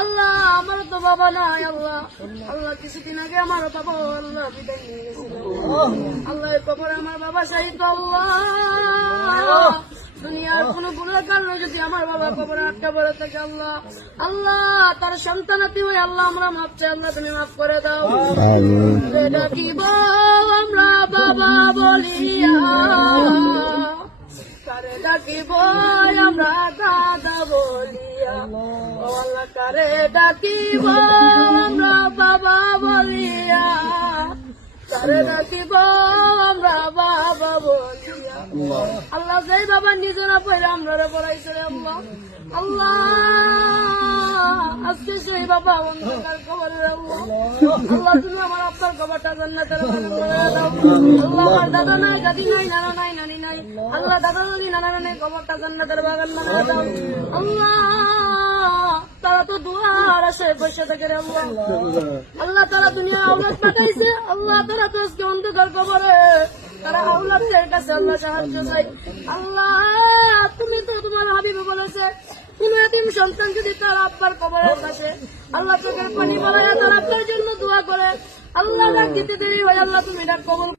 আল্লাহ আমার তো বাবা নাই আল্লাহ, আল্লাহ কিছুদিন আগে আমার বাবা আল্লাহ বিদায় নিয়ে গেছিল আল্লাহ, এই কবরে আমার বাবা শাহিদ আল্লাহ, দুনিয়ার কোন গুণের কারণে যদি আমার বাবা কবরে আটকা পড়ে থাকে আল্লাহ, আল্লাহ তার সন্তানাতি হয়ে আল্লাহ আমরা মাফ চাই, আল্লাহ তুমি মাফ করে দাও। ডাকিব আমরা বাবা বলিয়া, কারে ডাকিব আমরা দাদা বলিয়া, ও আল্লাহ কারে ডাকিব আমরা বাবা বলিয়া, কারে ডাকিব আমরা বাবা বলিয়া। আল্লাহ যেই বাবা নিজেরা পড়ে আমরা পড়াইছে আল্লাহ, আল্লাহ আজকে সেই বাবা অন্ধকার কবরে আল্লাহ, আল্লাহ তুমি আমার আব্বার কবরটা জান্নাতের বাগান বানায় দাও। আল্লাহ আমার দাদা নাই, দাদি নাই, নানা নাই, নানি নাই, আল্লাহ দাদা দাদি নানা নানি কবরটা জান্নাতের বাগান বানায় দাও। আল্লাহ তারা তো দুয়ার আসে বসে থাকে রে আল্লাহ, আল্লাহ তারা দুনিয়া আওলাদ পাঠাইছে আল্লাহ, তারা তো আজকে অন্ধকার কবরে, তারা আওলাদের কাছে আল্লাহ সাহায্য চাই। আল্লাহ তুমি তো তোমার হাবিবে বলেছে কোন এতিম সন্তান যদি তার আব্বার কবরের কাছে আল্লাহ চোখের পানি বলায় তার আব্বার জন্য দোয়া করে, আল্লাহ ডাক দিতে দেরি হয়, আল্লাহ তুমি ডাক কবুল